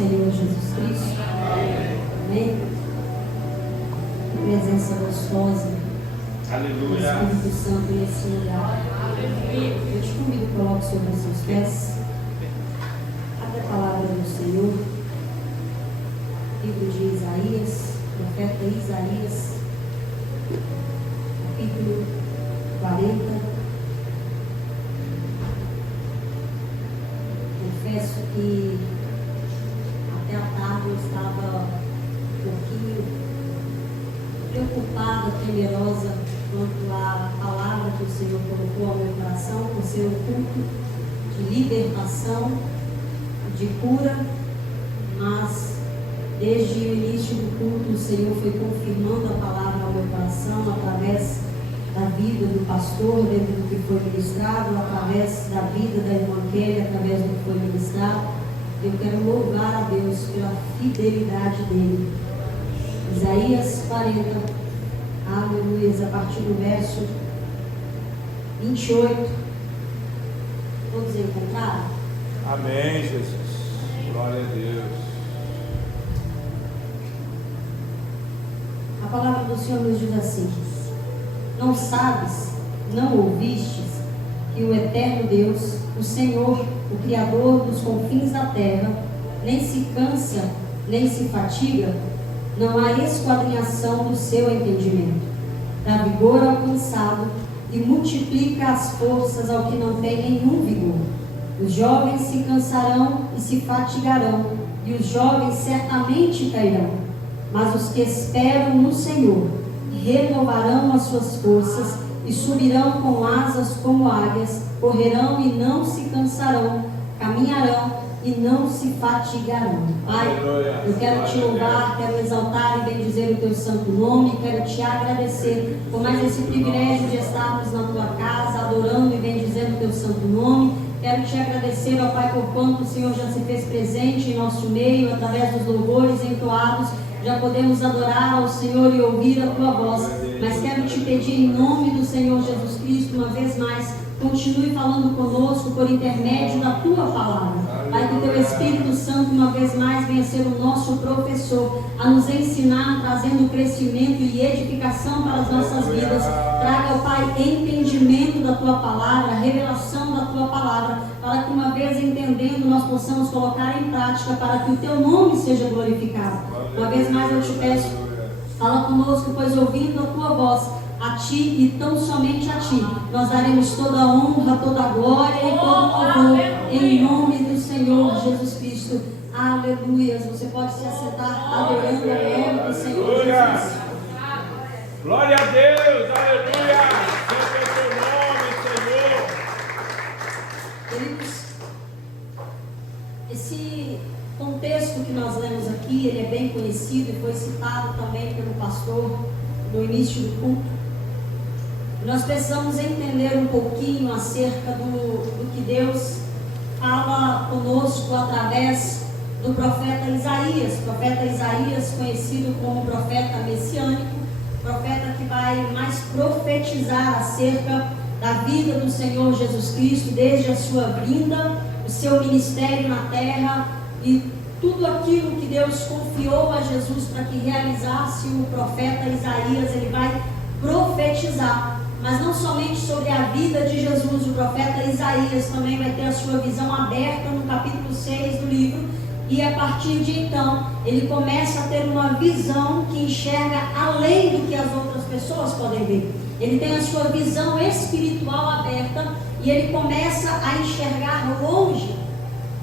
Senhor Jesus Cristo. Amém? Presença gostosa. Aleluia. Espírito Santo nesse lugar. Eu te convido, coloque sobre os seus pés. Abre a palavra do Senhor. Livro de Isaías, profeta Isaías, capítulo 40. Confesso que até a tarde eu estava um pouquinho preocupada, temerosa quanto à palavra que o Senhor colocou ao meu coração, por ser um culto de libertação, de cura, mas desde o início do culto o Senhor foi confirmando a palavra ao meu coração através da vida do pastor, dentro do que foi ministrado, através da vida da irmã Kelly, através do que foi ministrado. Eu quero louvar a Deus pela fidelidade dele. Isaías 40, aleluia, a partir do verso 28. Todos encontraram? Amém, Jesus. Glória a Deus. A palavra do Senhor nos diz assim: não sabes, não ouvistes, que o eterno Deus, o Senhor, o Criador dos confins da terra, nem se cansa, nem se fatiga? Não há esquadrinhação do seu entendimento. Dá vigor ao cansado e multiplica as forças ao que não tem nenhum vigor. Os jovens se cansarão e se fatigarão, e os jovens certamente cairão. Mas os que esperam no Senhor renovarão as suas forças e subirão com asas como águias, correrão e não se cansarão, caminharão e não se fatigarão. Pai, eu quero te louvar, quero exaltar e bendizer o teu santo nome, quero te agradecer por mais esse privilégio de estarmos na tua casa, adorando e bendizendo o teu santo nome. Quero te agradecer, ó Pai, por quanto o Senhor já se fez presente em nosso meio, através dos louvores entoados. Já podemos adorar ao Senhor e ouvir a tua voz, mas quero te pedir em nome do Senhor Jesus Cristo, uma vez mais, continue falando conosco por intermédio da tua palavra. Pai, que o teu Espírito Santo uma vez mais venha ser o nosso professor, a nos ensinar, trazendo crescimento e edificação para as nossas vidas. Traga, ó Pai, entendimento da tua palavra, revelação da tua palavra, para que uma vez entendendo nós possamos colocar em prática, para que o teu nome seja glorificado. Uma vez mais eu te peço, fala conosco, pois ouvindo a tua voz, a ti e tão somente a ti, nós daremos toda a honra, toda a glória e todo o louvor, em nome do Senhor Jesus Cristo. Aleluia. Você pode se assentar adorando o nome do Senhor Jesus. Glória a Deus, aleluia. Santo é o teu nome, Senhor. Queridos, esse contexto que nós lemos aqui, ele é bem conhecido e foi citado também pelo pastor no início do culto. Nós precisamos entender um pouquinho acerca do que Deus fala conosco através do profeta Isaías, conhecido como profeta messiânico, profeta que vai mais profetizar acerca da vida do Senhor Jesus Cristo, desde a sua vinda, o seu ministério na terra e tudo aquilo que Deus confiou a Jesus para que realizasse. O profeta Isaías, ele vai profetizar, mas não somente sobre a vida de Jesus. O profeta Isaías também vai ter a sua visão aberta no capítulo 6 do livro, e a partir de então ele começa a ter uma visão que enxerga além do que as outras pessoas podem ver. Ele tem a sua visão espiritual aberta e ele começa a enxergar longe.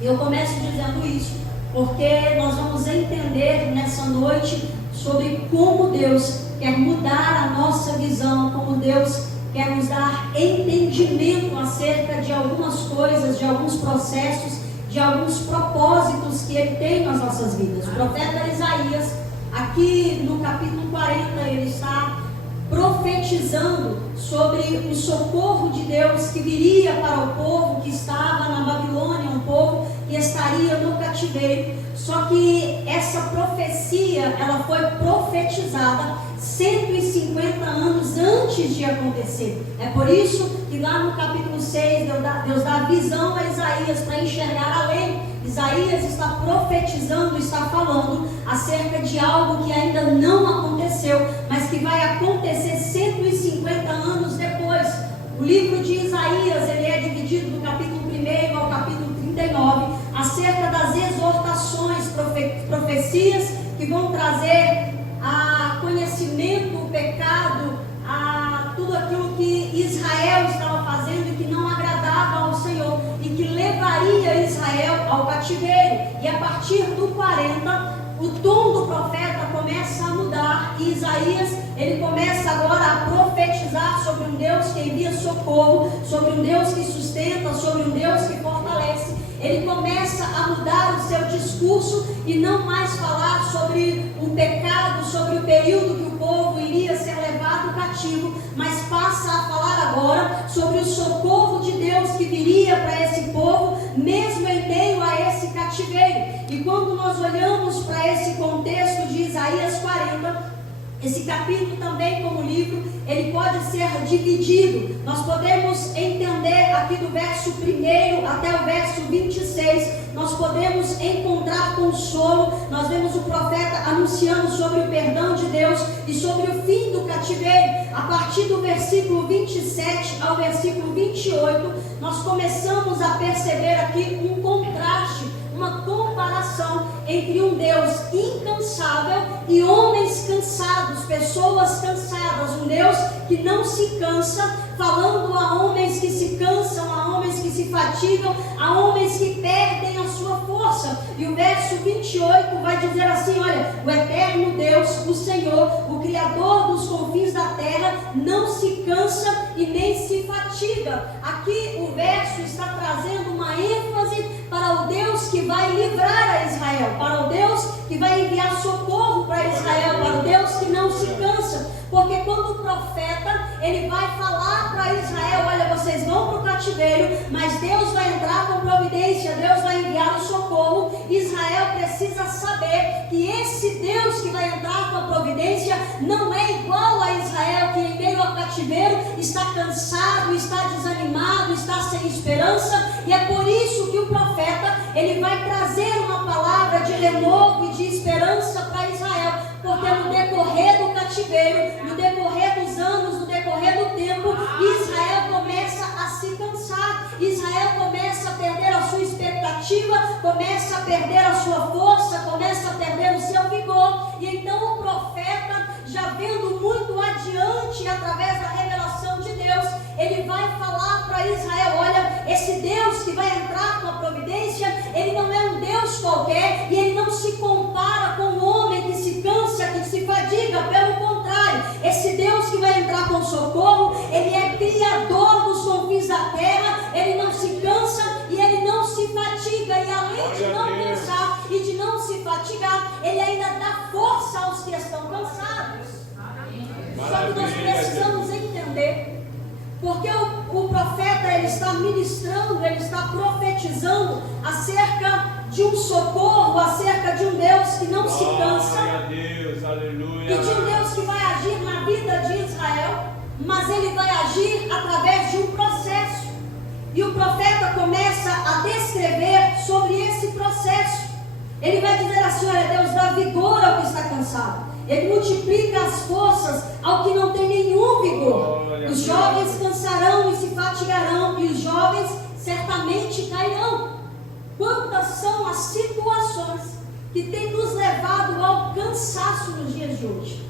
E eu começo dizendo isso porque nós vamos entender nessa noite sobre como Deus quer mudar a nossa visão, como Deus quer nos dar entendimento acerca de algumas coisas, de alguns processos, de alguns propósitos que Ele tem nas nossas vidas. O profeta Isaías, aqui no capítulo 40, ele está profetizando sobre o socorro de Deus que viria para o povo que estava na Babilônia, um povo que estaria no cativeiro. Só que essa profecia, ela foi profetizada 150 anos antes de acontecer. É por isso que lá no capítulo 6, Deus dá visão a Isaías para enxergar além. Isaías está profetizando, está falando acerca de algo que ainda não aconteceu, mas que vai acontecer 150 anos depois. O livro de Isaías, ele é dividido do capítulo 1 ao capítulo 39, acerca das exortações, profecias que vão trazer a conhecimento, o pecado, a tudo aquilo que Israel estava fazendo e que não agradava ao Senhor e que levaria Israel ao cativeiro. E a partir do 40, o tom do profeta começa a mudar e Isaías, ele começa agora a profetizar sobre um Deus que envia socorro, sobre um Deus que sustenta, sobre um Deus que fortalece. Ele começa a mudar o seu discurso e não mais falar sobre o pecado, sobre o período que o povo iria ser levado cativo, mas passa a falar agora sobre o socorro de Deus que viria para esse povo, mesmo em meio a esse cativeiro. E quando nós olhamos para esse contexto de Isaías 40, esse capítulo também, como livro, ele pode ser dividido. Nós podemos entender aqui do verso 1 até o verso 26, nós podemos encontrar consolo. Nós vemos o profeta anunciando sobre o perdão de Deus e sobre o fim do cativeiro. A partir do versículo 27 ao versículo 28, nós começamos a perceber aqui um contraste, uma comparação entre um Deus incansável e homens cansados, pessoas cansadas, um Deus que não se cansa, falando a homens que se cansam, a homens que se fatigam, a homens que perdem a sua força. E o verso 28 vai dizer assim: olha, o eterno Deus, o Senhor, o Criador dos confins da terra, não se cansa e nem se fatiga. Aqui o verso está trazendo uma ênfase para o Deus que vai livrar a Israel, para o Deus que vai enviar socorro para Israel, para o Deus que não se cansa. Porque quando o profeta, ele vai falar para Israel: olha, vocês vão para o cativeiro, mas Deus vai entrar com providência, Deus vai enviar o socorro. Israel precisa saber que esse Deus que vai entrar com a providência não é igual a Israel, que em meio ao cativeiro está cansado, está desanimado, está sem esperança. E é por isso que o profeta, ele vai trazer uma palavra de renovo e de esperança para Israel. Porque no decorrer do cativeiro, no decorrer dos anos, no decorrer do tempo, Israel começa a se cansar, Israel começa a perder a sua expectativa, começa a perder a sua força, começa a perder o seu vigor. E então o profeta, já vendo muito adiante, através da revelação de Deus, ele vai falar para Israel: olha, esse Deus que vai entrar com a providência, ele não é um Deus qualquer, e ele não se compara com um homem que se cansa, que se fadiga. Pelo contrário, esse Deus que vai entrar com socorro, ele é criador dos confins da terra, ele não se cansa e ele não se fatiga. E além de não cansar e de não se fatigar, ele ainda dá força aos que estão cansados. Só que nós precisamos entender, porque o profeta, ele está ministrando, ele está profetizando acerca de um socorro, acerca de um Deus que não se cansa, e de um Deus que vai agir na vida de Israel, mas ele vai agir através de um processo. E o profeta começa a descrever sobre esse processo. Ele vai dizer assim: olha, Deus dá vigor ao que está cansado, ele multiplica as forças ao que não tem nenhum vigor. Os jovens cansarão e se fatigarão, e os jovens certamente cairão. Quantas são as situações que têm nos levado ao cansaço nos dias de hoje?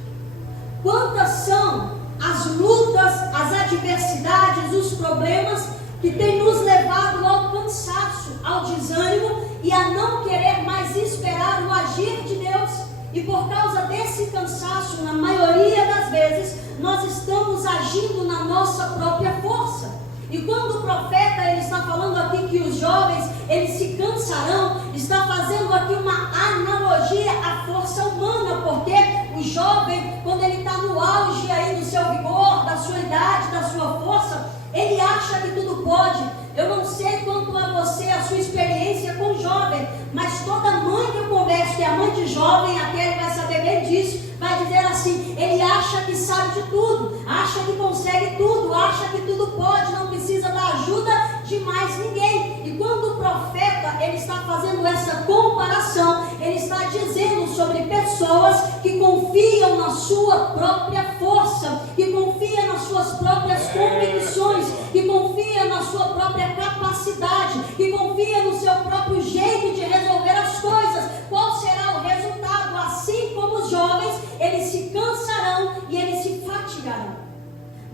Quantas são as lutas, as adversidades, os problemas que têm nos levado ao cansaço, ao desânimo e a não querer mais esperar o agir de Deus? E por causa desse cansaço, na maioria das vezes, nós estamos agindo na nossa própria força. E quando o profeta, ele está falando aqui que os jovens, eles se cansarão, está fazendo aqui uma analogia à força humana, porque o jovem, quando ele está no auge aí do seu vigor, da sua idade, da sua força, ele acha que tudo pode. Eu não sei quanto a você, a sua experiência com jovem, mas toda mãe que eu converso, que é mãe de jovem, aquele vai saber bem disso, vai dizer assim: ele acha sabe de tudo, acha que consegue tudo, acha que tudo pode, não precisa da ajuda de mais ninguém. E quando o profeta ele está fazendo essa comparação, ele está dizendo sobre pessoas que confiam na sua própria força, que confiam nas suas próprias convicções, que confiam na sua própria capacidade, que confiam no seu próprio jeito de resolver as coisas. Qual será o resultado? Assim como os jovens, eles se cansarão e eles se fatigarão.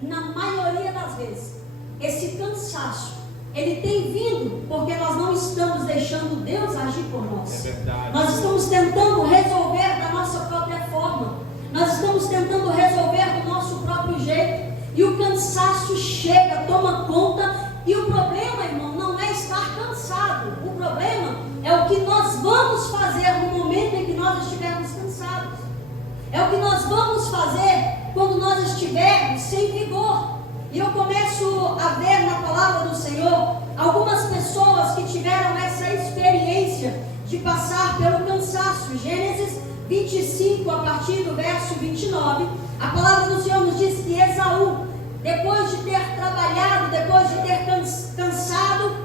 Na maioria das vezes, esse cansaço ele tem vindo porque nós não estamos deixando Deus agir por nós. Nós estamos tentando resolver da nossa própria forma. Nós estamos tentando resolver do nosso próprio jeito. E o cansaço chega, toma conta. E o problema, irmão, não é estar cansado. O problema é o que nós vamos fazer no momento em que nós estivermos cansados. É o que nós vamos fazer quando nós estivermos sem vigor. E eu começo a ver na palavra do Senhor algumas pessoas que tiveram essa experiência de passar pelo cansaço. Gênesis 25, a partir do verso 29, a palavra do Senhor nos diz que Esaú, depois de ter trabalhado, depois de ter cansado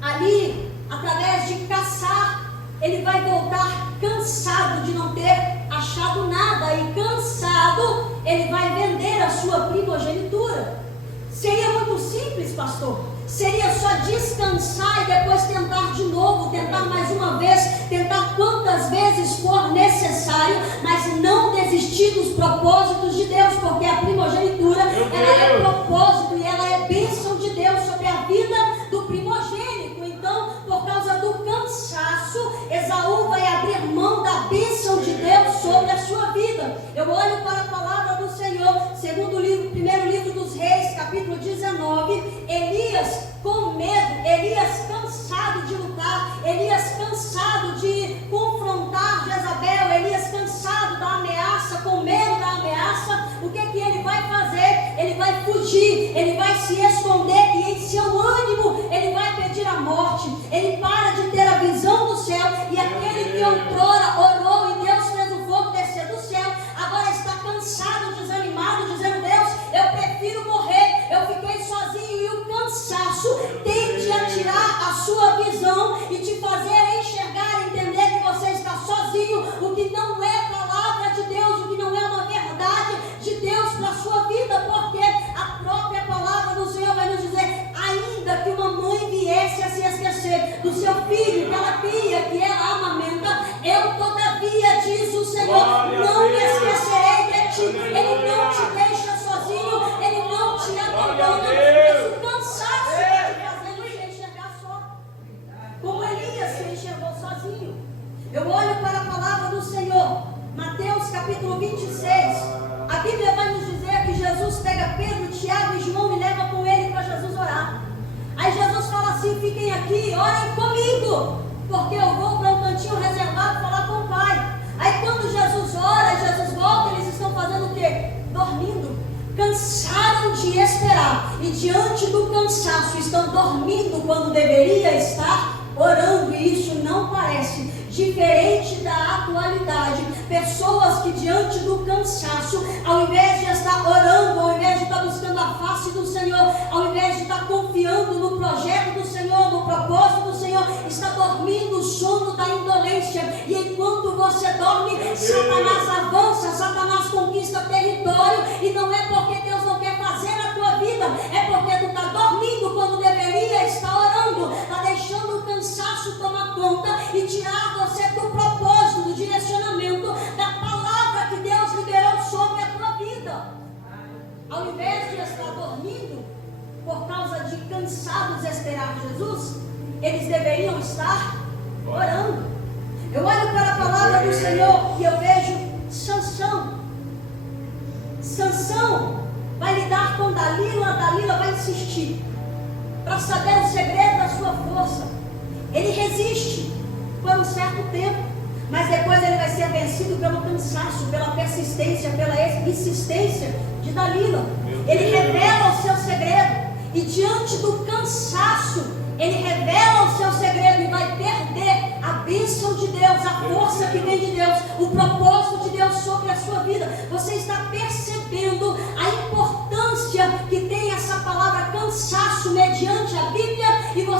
ali, através de caçar, ele vai voltar cansado de não ter achado nada, e cansado ele vai vender a sua primogenitura. Seria muito simples, pastor. Seria só descansar e depois tentar de novo, tentar mais uma vez, tentar quantas vezes for necessário, mas não desistir dos propósitos de Deus, porque a primogenitura, ela é propósito e ela é bênção de Deus sobre a vida do primogênito. Então, por causa do cansaço, Esaú vai abrir mão da bênção de Deus sobre a sua vida. Eu olho para a palavra do Senhor, primeiro livro dos Reis, capítulo 19, Elias com medo, Elias cansado de lutar, Elias cansado de confrontar Jezabel, Elias cansado da ameaça, com medo da ameaça. O que ele vai fazer? Ele vai fugir, ele vai se esconder, e em seu ânimo ele vai pedir a morte. Ele para de ter a visão do céu, e aquele que outrora orou e Deus fez o fogo descer do céu, agora está cansado, desanimado, dizendo: Deus, eu prefiro morrer, eu fiquei sozinho. E o cansaço tende a tirar a sua visão e te fazer enxergar, entender que você está sozinho, o que não é palavra de Deus, o que não é uma verdade de Deus para a sua vida, porque a própria palavra do Senhor vai nos dizer: ainda que uma mãe viesse a se esquecer do seu filho, que ela cria, que ela amamenta, eu todavia, diz o Senhor, não me esquecerei de ti. Ele não te deixa sozinho, ele não te abandona, mas o cansaço vai te fazendo se enxergar só, como Elias se enxergou sozinho. Eu olho para a palavra do Senhor, Mateus capítulo 26, a Bíblia vai nos dizer que Jesus pega Pedro, Tiago e João e leva com ele para Jesus orar. Aí Jesus fala assim: fiquem aqui, orem comigo, porque eu vou para um cantinho reservado falar com o Pai. Aí quando Jesus ora, Jesus volta, eles estão fazendo o quê? Dormindo. Cansaram de esperar, e diante do cansaço estão dormindo quando deveria estar orando. E isso não parece diferente da atualidade. Pessoas que diante do cansaço, ao invés de estar orando, ao invés de estar buscando a face do Senhor, ao invés de estar confiando no projeto do Senhor, no propósito do Senhor, está dormindo o sono da indolência. E enquanto você dorme, Satanás avança, Satanás conquista território. E não é porque Deus não quer fazer na tua vida, é porque tu está dormindo quando deveria estar orando, está deixando o cansaço tomar conta e tirar você do propósito, do direcionamento da palavra que Deus liberou sobre a tua vida. Ao invés de estar dormindo por causa de cansados esperar Jesus, eles deveriam estar orando. Eu olho para a palavra do Senhor e eu vejo Sansão. Sansão vai lidar com Dalila, Dalila vai insistir para saber o segredo da sua força. Ele resiste por um certo tempo, mas depois ele vai ser vencido pelo cansaço, pela persistência, pela insistência de Dalila. Ele revela o seu segredo, e diante do cansaço, ele revela o seu segredo e vai perder a bênção de Deus, a força que vem de Deus, o propósito de Deus sobre a sua vida. Você está percebendo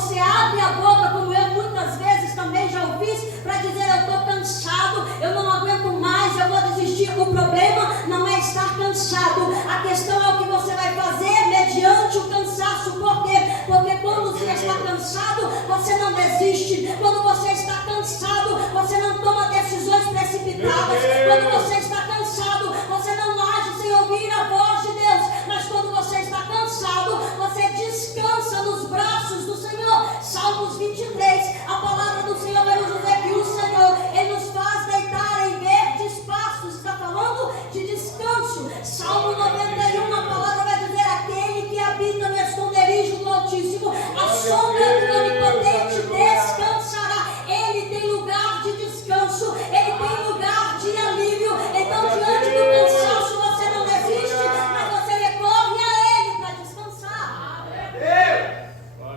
você abre a boca, como eu muitas vezes também já o fiz, para dizer: eu estou cansado, eu não aguento mais, eu vou desistir. O problema não é estar cansado, a questão é o que você vai fazer mediante o cansaço. Por quê? Porque quando você está cansado, você não desiste. Quando você está cansado, você não toma decisões precipitadas. Quando você está cansado, você não age sem ouvir a voz de Deus. Mas quando você está cansado, você descansa nos braços do Senhor. Salmos 23, a palavra do Senhor vai nos dizer que o Senhor, Ele nos faz deitar em verdes pastos. Está falando de descanso. Salmo 91, a palavra vai dizer: aquele que habita no esconderijo do Altíssimo, a sombra do Onipotente descansará. Ele tem lugar de descanso, Ele tem lugar de alívio. Então, diante do cansaço, você não desiste, mas você recorre a Ele para descansar.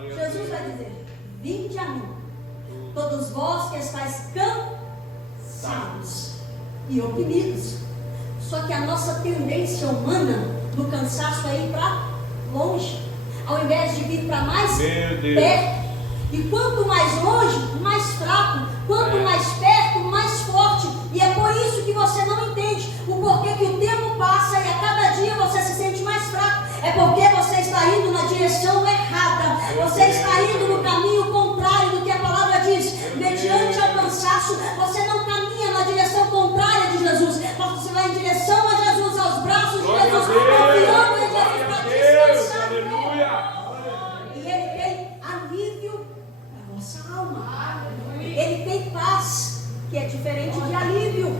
Jesus vai dizer: vinde a mim, todos vós que estáis cansados e oprimidos. Só que a nossa tendência humana no cansaço é ir para longe, ao invés de vir para mais perto. E quanto mais longe, mais fraco. Quanto mais perto, mais forte. E é por isso que você não entende o porquê que o tempo passa e a cada dia você se sente mais fraco. É porque você está indo na direção errada. Você está indo no caminho contrário do que a palavra diz. Mediante ao cansaço, você não caminha na direção contrária de Jesus, mas você vai em direção a Jesus, aos braços de Jesus, confiando em Jesus para descansar. E Ele tem alívio para a nossa alma. Ele tem paz, que é diferente de alívio.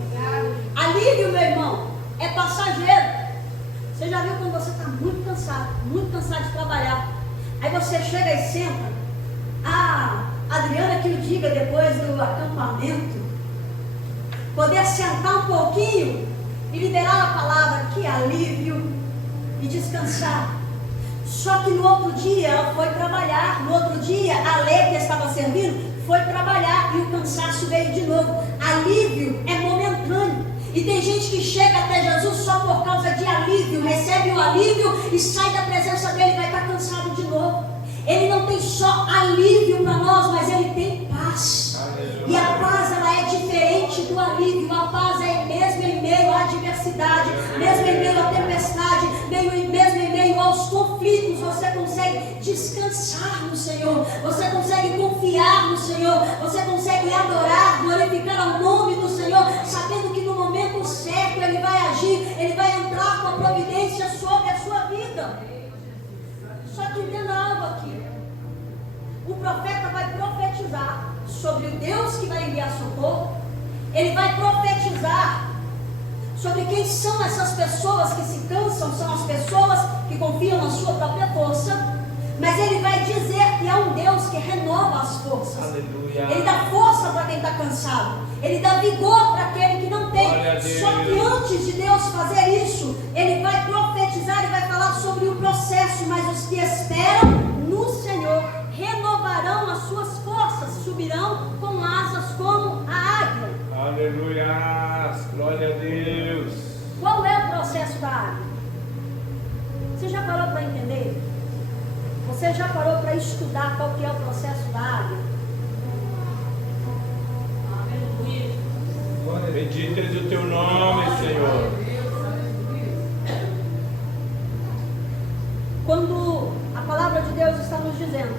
Alívio, meu irmão, é passageiro. Você já viu quando você está muito cansado de trabalhar, aí você chega e senta. A Adriana que o diga depois do acampamento, poder sentar um pouquinho e liberar a palavra, que alívio, e descansar. Só que no outro dia ela foi trabalhar, no outro dia a lei que estava servindo foi trabalhar e o cansaço veio de novo. Alívio é momentâneo. E tem gente que chega até Jesus só por causa de alívio, recebe o alívio e sai da presença dele e vai estar cansado de novo. Ele não tem só alívio para nós, mas ele tem paz. E a paz, ela é diferente do alívio. A paz é mesmo em meio à adversidade, mesmo em meio à tempestade, mesmo em meio aos conflitos, você consegue descansar no Senhor, você consegue confiar no Senhor, você consegue adorar, glorificar o nome do Senhor, sabendo que no momento certo Ele vai agir, Ele vai entrar com a providência sobre a sua vida. Só que entenda algo aqui: o profeta vai profetizar sobre o Deus que vai enviar socorro. Ele vai profetizar sobre quem são essas pessoas que se cansam. São as pessoas que confiam na sua própria força. Mas ele vai dizer que há um Deus que renova as forças. Aleluia. Ele dá força para quem está cansado, Ele dá vigor para aquele que não tem. Só que antes de Deus fazer isso, Ele vai profetizar e vai falar sobre o processo. Mas os que esperam no Senhor renovarão as suas forças, subirão com asas como a águia. Aleluia, glória a Deus. Qual é o processo da águia? Você já parou para entender? Você já parou para estudar qual que é o processo da águia? Bendito és o teu nome, Senhor. Quando a palavra de Deus está nos dizendo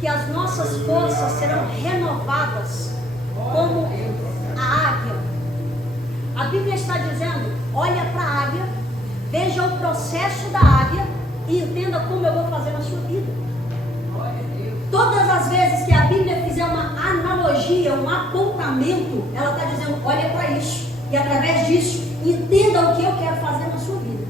que as nossas forças serão renovadas como a águia, a Bíblia está dizendo: olha para a águia, veja o processo da águia e entenda como eu vou fazer na sua vida. Todas as vezes que a Bíblia fizer uma analogia, um apontamento, ela está dizendo: olha para isso, e através disso entenda o que eu quero fazer na sua vida.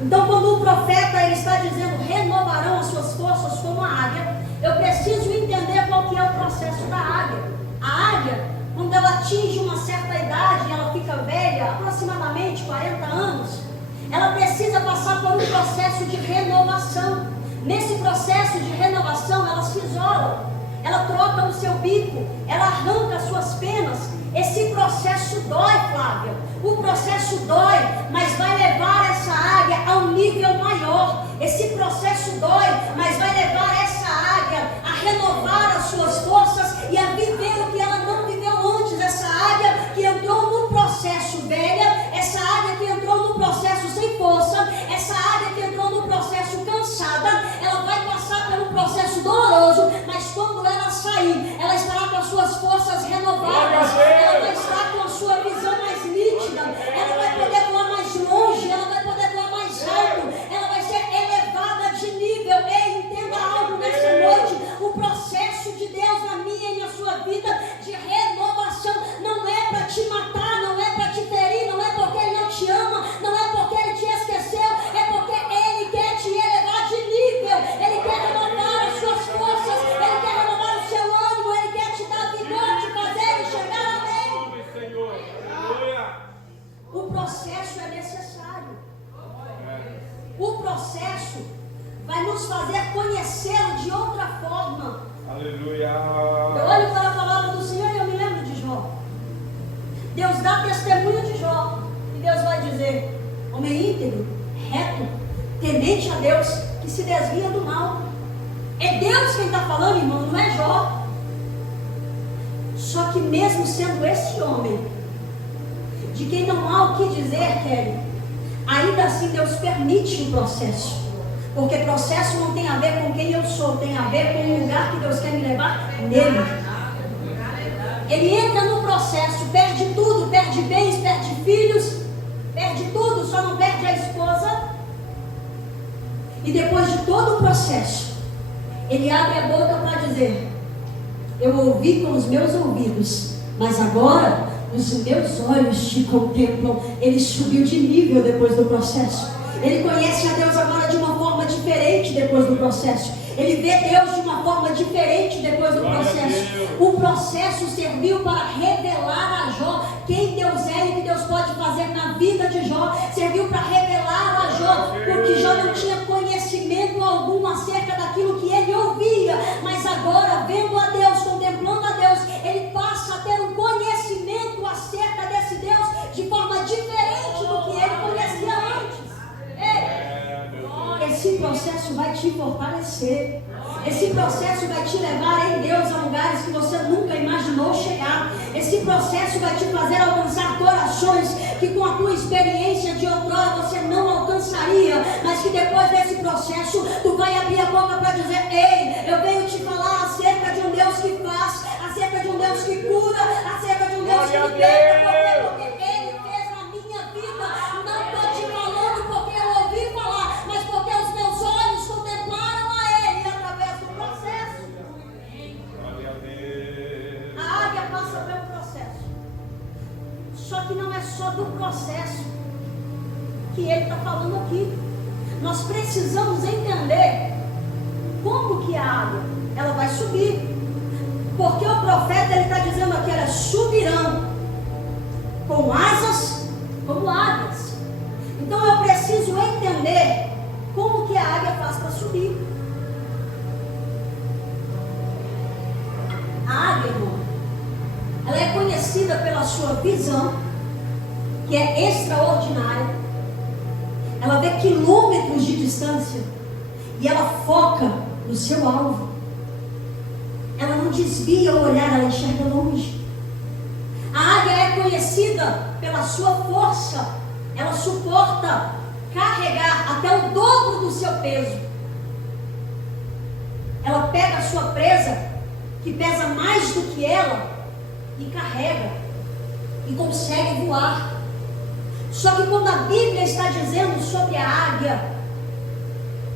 Então, quando o profeta ele está dizendo renovarão as suas forças como a águia, eu preciso entender qual que é o processo da águia. A águia, quando ela atinge uma certa idade, ela fica velha, aproximadamente 40 anos, ela precisa passar por um processo de renovação. Nesse processo de renovação, ela se isola, ela troca o seu bico, ela arranca as suas penas. Esse processo dói, Flávia. O processo dói, mas vai levar essa águia a um nível maior. Esse processo dói, mas vai levar renovar as suas forças e a viver o que ela não viveu antes. Essa águia que entrou no processo velha, essa águia que entrou no processo sem força, essa águia que entrou no processo cansada, ela vai passar pelo processo doloroso, mas quando ela sair, ela estará com as suas forças renovadas, ela vai estar com a sua visão mais nítida, ela vai poder voar mais longe, ela vai poder voar mais alto, ela vai ser elevada de nível. Ei, entenda algo nessa noite: o processo de Deus na minha e na sua vida de renovação não é para te matar, não é para te ferir, não é porque Ele não te ama, não é porque Ele te esqueceu, é porque Ele quer te elevar de nível, Ele quer renovar as suas forças, Ele quer renovar o seu ânimo, Ele quer te dar vigor, te fazer chegar além. Senhor. Aleluia. O processo é necessário. O processo vai nos fazer conhecê-lo de outra forma. Aleluia. Eu olho para a palavra do Senhor e eu me lembro de Jó. Deus dá testemunho de Jó. E Deus vai dizer: homem íntegro, reto, temente a Deus, que se desvia do mal. É Deus quem está falando, irmão, não é Jó. Só que mesmo sendo esse homem, de quem não há o que dizer, Kelly, ainda assim Deus permite o processo. Porque processo não tem a ver com quem eu sou, tem a ver com o lugar que Deus quer me levar nele. Ele entra no processo, perde tudo, perde bens, perde filhos, perde tudo, só não perde a esposa. E depois de todo o processo, ele abre a boca para dizer: eu ouvi com os meus ouvidos, mas agora os meus olhos te contemplam. Ele subiu de nível depois do processo. Ele conhece a Deus agora de uma forma diferente depois do processo. Ele vê Deus de uma forma diferente depois do processo. O processo serviu para revelar a Jó quem Deus é e o que Deus pode fazer na vida de Jó. Serviu para revelar a Jó, porque Jó não tinha conhecimento algum acerca daquilo que ele ouvia. Mas agora, vendo a Deus, contemplando a Deus, ele passa a ter um conhecimento acerca desse Deus de forma diferente do que ele conhecia antes. Esse processo vai te fortalecer. Esse processo vai te levar em Deus a lugares que você nunca imaginou chegar. Esse processo vai te fazer alcançar corações que com a tua experiência de outrora você não alcançaria, mas que depois desse processo tu vai abrir a boca para dizer: ei, eu venho te falar acerca de um Deus que faz, acerca de um Deus que cura, acerca de um Deus que liberta, porque Ele fez na minha vida. Não estou te falando porque eu ouvi falar, mas porque os meus olhos contemplaram a Ele através do processo. A águia passa pelo processo. Só que não é só do processo que ele está falando aqui. Nós precisamos entender como que a águia ela vai subir. Porque o profeta ele está dizendo aqui: elas subirão com asas como águias. Então eu preciso entender como que a águia faz para subir. A águia, irmão, ela é conhecida pela sua visão, que é extraordinária. Ela vê quilômetros de distância e ela foca no seu alvo. Ela não desvia o olhar, ela enxerga longe. A águia é conhecida pela sua força. Ela suporta carregar até o dobro do seu peso. Ela pega a sua presa, que pesa mais do que ela, e carrega, e consegue voar. Só que quando a Bíblia está dizendo sobre a águia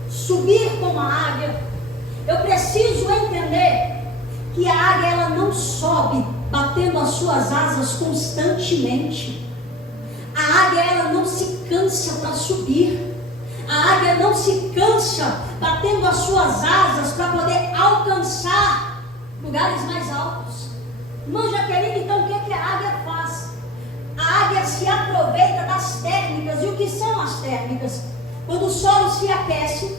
subir como a águia, eu preciso entender que a águia ela não sobe batendo as suas asas constantemente. A águia ela não se cansa para subir. A águia não se cansa batendo as suas asas para poder alcançar lugares mais altos. Irmã Jaqueline, então o que a águia faz? A águia se aproveita das térmicas. E o que são as térmicas? Quando o solo se aquece,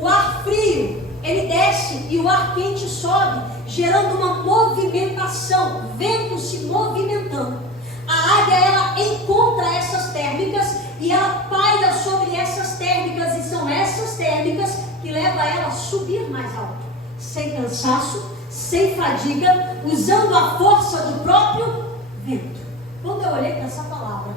o ar frio ele desce e o ar quente sobe, gerando uma movimentação, vento se movimentando. A águia ela encontra essas térmicas e ela paira sobre essas térmicas, e são essas térmicas que levam ela a subir mais alto. sem cansaço, sem fadiga, usando a força do próprio vento. Quando eu olhei para essa palavra,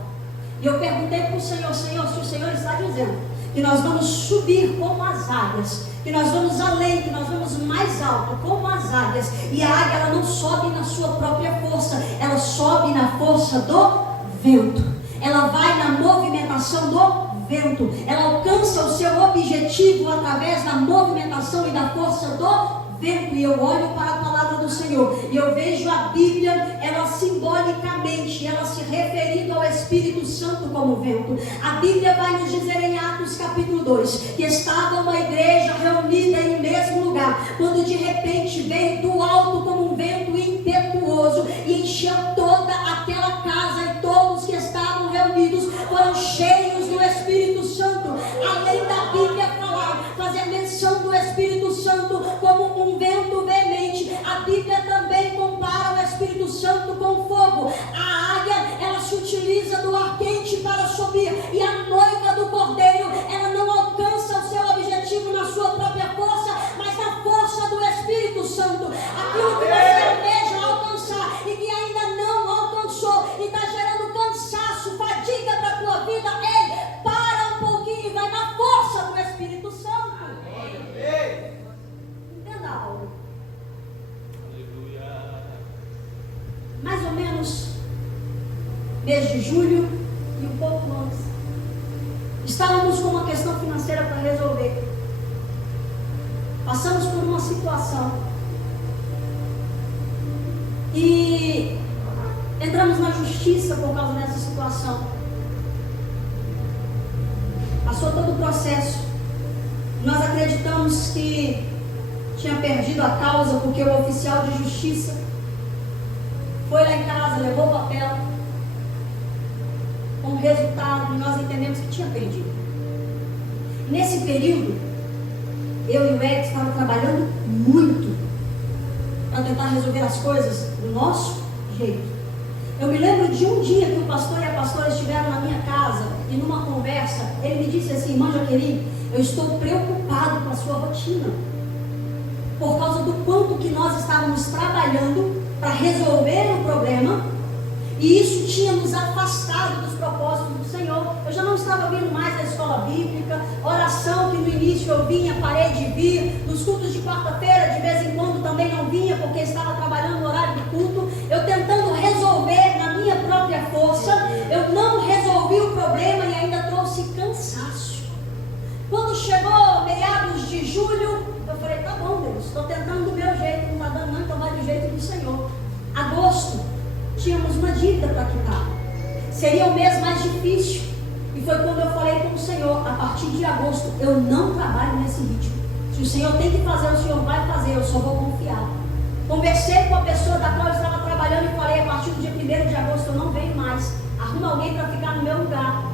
e eu perguntei para o Senhor, Senhor, se o Senhor está dizendo que nós vamos subir como as águias, que nós vamos além, que nós vamos mais alto como as águias, e a águia ela não sobe na sua própria força, ela sobe na força do vento, ela vai na movimentação do vento, ela alcança o seu objetivo através da movimentação e da força do vento. E eu olho para a palavra do Senhor e eu vejo a Bíblia, ela simbolicamente, ela se referindo ao Espírito Santo como vento. A Bíblia vai nos dizer em Atos capítulo 2, que estava uma igreja reunida em um mesmo lugar, quando de repente veio do alto como um vento impetuoso e encheu toda aquela casa, e todos que estavam reunidos foram cheios do Espírito Santo. Além da Bíblia falar, fazer menção do Espírito Santo como um vento veemente, a Bíblia também compara o Espírito Santo com fogo. A águia, ela se utiliza do ar quente para subir, e a noiva do Cordeiro, ela não alcança o seu objetivo na sua própria força, mas na força do Espírito Santo. Aquilo que você almeja alcançar e que ainda não alcançou e está gerando cansaço, fadiga para a tua vida, ei, para um pouquinho e vai na força do Espírito Santo. Entenda algo. Mais ou menos mês de julho e um pouco antes, estávamos com uma questão financeira para resolver. Passamos por uma situação e entramos na justiça por causa dessa situação. Passou todo o processo. Nós acreditamos que tinha perdido a causa, porque o oficial de justiça foi lá em casa, levou o papel com o resultado, e nós entendemos que tinha perdido. Nesse período, eu e o Ed estavam trabalhando muito para tentar resolver as coisas do nosso jeito. Eu me lembro de um dia que o pastor e a pastora estiveram na minha casa, e numa conversa, ele me disse assim: irmã Jaqueline, eu estou preocupado com a sua rotina, por causa do quanto que nós estávamos trabalhando para resolver o problema, e isso tinha nos afastado dos propósitos do Senhor. Eu já não estava vindo mais à escola bíblica, oração que no início eu vinha, parei de vir, nos cultos de quarta-feira de vez em quando também não vinha, porque estava trabalhando no horário do culto, eu tentando resolver na minha própria força, eu não resolvi o problema e ainda trouxe cansaço. Quando chegou meados de julho, eu falei: tá bom, Deus, estou tentando do meu jeito, não está dando não, então vai do jeito do Senhor. Agosto, tínhamos uma dívida para quitar, seria o mês mais difícil, e foi quando eu falei com o Senhor: a partir de agosto eu não trabalho nesse ritmo, se o Senhor tem que fazer, o Senhor vai fazer, eu só vou confiar. Conversei com a pessoa da qual eu estava trabalhando e falei: a partir do dia 1º de agosto eu não venho mais, arruma alguém para ficar no meu lugar.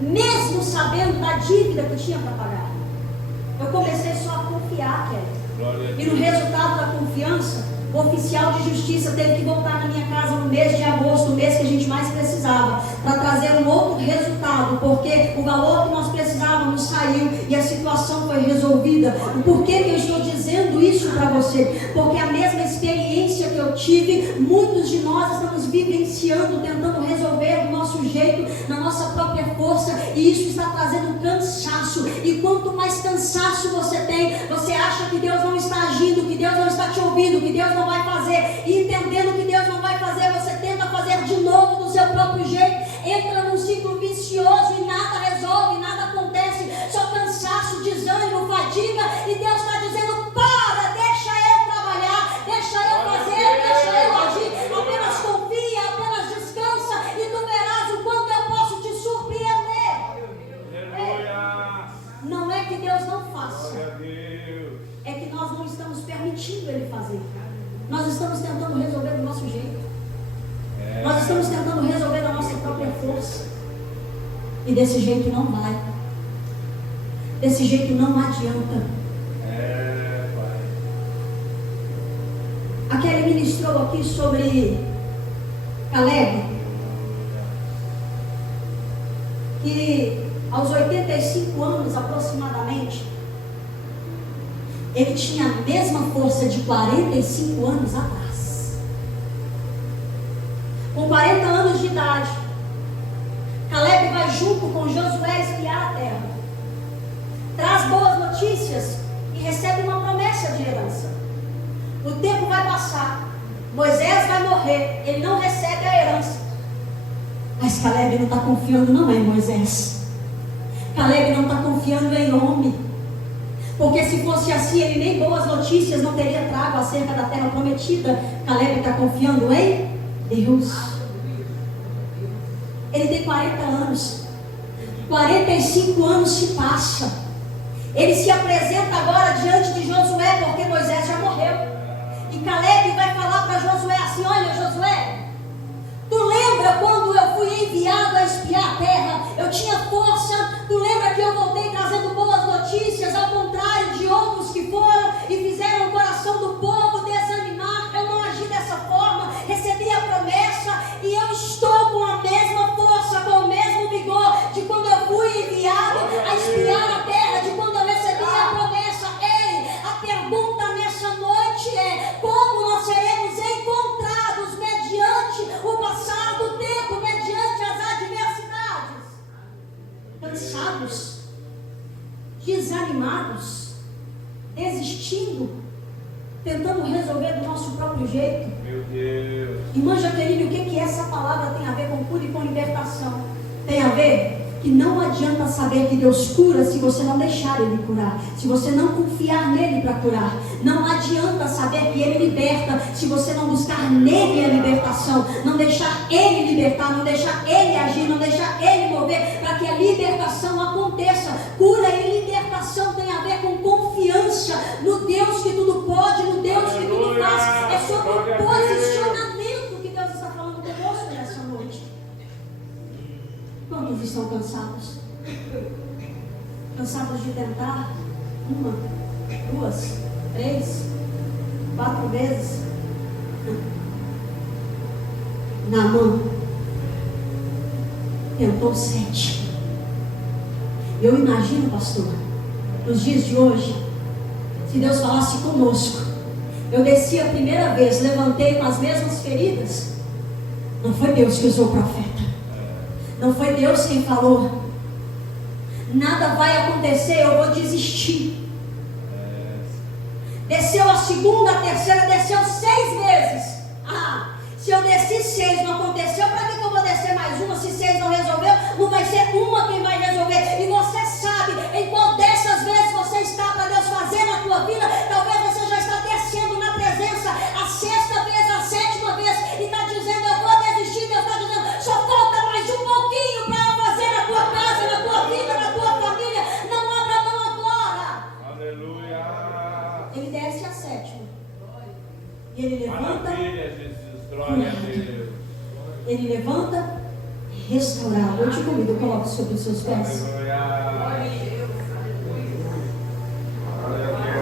Mesmo sabendo da dívida que tinha para pagar, eu comecei só a confiar, Kelly. E no resultado da confiança, o oficial de justiça teve que voltar na minha casa no mês de agosto, o mês que a gente mais precisava, para trazer um outro resultado, porque o valor que nós precisávamos saiu e a situação foi resolvida. Por que eu estou dizendo isso para você? Porque a mesma experiência que eu tive, muitos de nós estamos vivenciando, tentando resolver do nosso jeito, na nossa própria força, e isso está trazendo cansaço. E quanto mais cansaço você tem, você acha que Deus não está agindo, que Deus não está te ouvindo, que Deus não vai fazer, e entendendo que Deus não vai fazer, você tenta fazer de novo do seu próprio jeito, entra num ciclo vicioso e nada resolve, nada acontece, só cansaço, desânimo, fadiga, e Deus está dizendo: para, deixa eu trabalhar, deixa eu fazer, deixa eu agir, apenas confia, apenas descansa, e tu verás o quanto eu posso te surpreender. Não é que Deus não faça, é que nós não estamos permitindo Ele fazer. Nós estamos tentando resolver do nosso jeito, nós estamos tentando resolver da nossa própria força, e desse jeito não vai, desse jeito não adianta. A Kelly ministrou aqui sobre Caleb, que aos 85 anos aproximadamente, ele tinha a mesma força de 45 anos atrás. Com 40 anos de idade, Caleb vai junto com Josué espiar a terra. Traz boas notícias e recebe uma promessa de herança. O tempo vai passar, Moisés vai morrer, ele não recebe a herança. Mas Caleb não está confiando não em Moisés. Caleb não está confiando em homem. Porque se fosse assim, ele nem boas notícias não teria trago acerca da terra prometida. Caleb está confiando em Deus. Ele tem 40 anos. 45 anos se passa. Ele se apresenta agora diante de Josué, porque Moisés já morreu. E Caleb vai falar para Josué assim: olha, Josué, tu lembra quando eu fui enviado a espiar a terra? Eu tinha força. Tu lembra que eu voltei trazendo boas notícias, ao contrário de outros que foram e fizeram o coração do povo desanimar? Eu não agi dessa forma, recebi a promessa e eu estou com a mesma força, com o mesmo vigor de quando eu fui enviado a espiar a terra, de quando eu recebi a promessa. Ei, a pergunta nessa noite é: como nós seremos encontrados mediante o passar do tempo, mediante as adversidades? Cansados, desanimados, desistindo, tentando resolver do nosso próprio jeito. Meu Deus. Irmã Jaqueline, o que essa palavra tem a ver com cura e com libertação? Tem a ver que não adianta saber que Deus cura se você não deixar Ele curar, se você não confiar nele para curar. Não adianta saber que Ele liberta se você não buscar nele a libertação, não deixar Ele libertar, não deixar Ele agir, não deixar Ele mover para que a libertação aconteça. Cura e libertação tem a ver com confiança no Deus que tudo pode, no Deus que tudo faz. É sobre o posicionamento que Deus está falando conosco nessa noite. Quantos estão cansados? Cansados de tentar 1, 2, 3, 4 vezes? Naamã tentou 7. Eu imagino, pastor, nos dias de hoje, se Deus falasse conosco, eu desci a primeira vez, levantei com as mesmas feridas. Não foi Deus que usou o profeta. Não foi Deus quem falou: nada vai acontecer, eu vou desistir. Desceu a segunda, a terceira, desceu 6 vezes. Se eu desci 6, não aconteceu, para que eu vou descer mais uma? Se 6 não resolveu, não vai ser uma quem vai resolver. E você sabe em qual dessas vezes você está para Deus fazer na tua vida. Talvez você já está descendo na presença a 6ª vez, a 7ª vez, e está dizendo: eu vou desistir. Deus está dizendo: só falta mais um pouquinho para eu fazer na tua casa, na tua vida, na tua família. Não abra mão agora. Aleluia. Ele desce a 7ª e ele levanta. Maravilha, Jesus. Glória a Deus. Ele levanta restaurado. Eu te convido, coloque sobre os seus pés.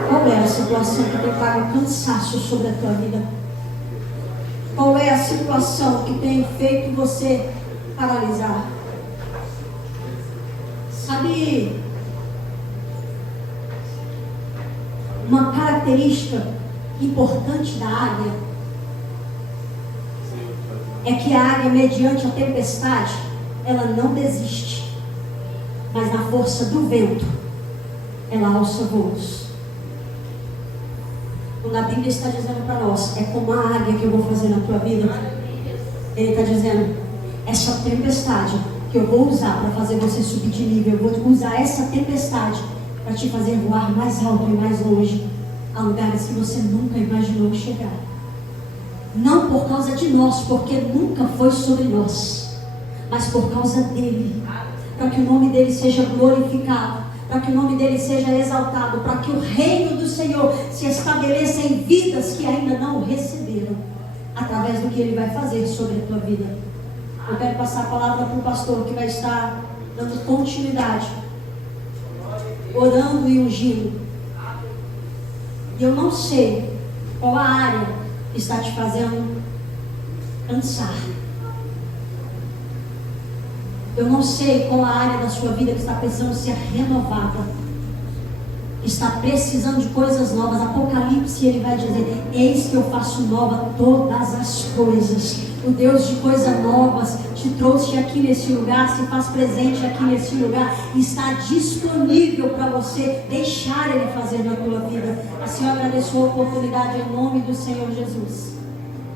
Qual é a situação que tem pago cansaço sobre a tua vida? Qual é a situação que tem feito você paralisar? Sabe, uma característica importante da águia é que a águia, mediante a tempestade, ela não desiste, mas na força do vento ela alça voos. Quando a Bíblia está dizendo para nós: é como a águia que eu vou fazer na tua vida, Ele está dizendo: essa tempestade que eu vou usar para fazer você subir de nível, eu vou usar essa tempestade para te fazer voar mais alto e mais longe, a lugares que você nunca imaginou chegar. Não por causa de nós, porque nunca foi sobre nós, mas por causa dele, para que o nome dele seja glorificado, para que o nome dele seja exaltado, para que o reino do Senhor se estabeleça em vidas que ainda não o receberam, através do que ele vai fazer sobre a tua vida. Eu quero passar a palavra para o pastor, que vai estar dando continuidade, orando e ungindo. E eu não sei qual a área está te fazendo cansar. Eu não sei qual a área da sua vida que está precisando ser renovada. está precisando de coisas novas. Apocalipse, ele vai dizer: eis que eu faço nova todas as coisas. O Deus de coisas novas te trouxe aqui nesse lugar, se faz presente aqui nesse lugar, está disponível para você deixar Ele fazer na tua vida. Assim eu agradeço a oportunidade em nome do Senhor Jesus.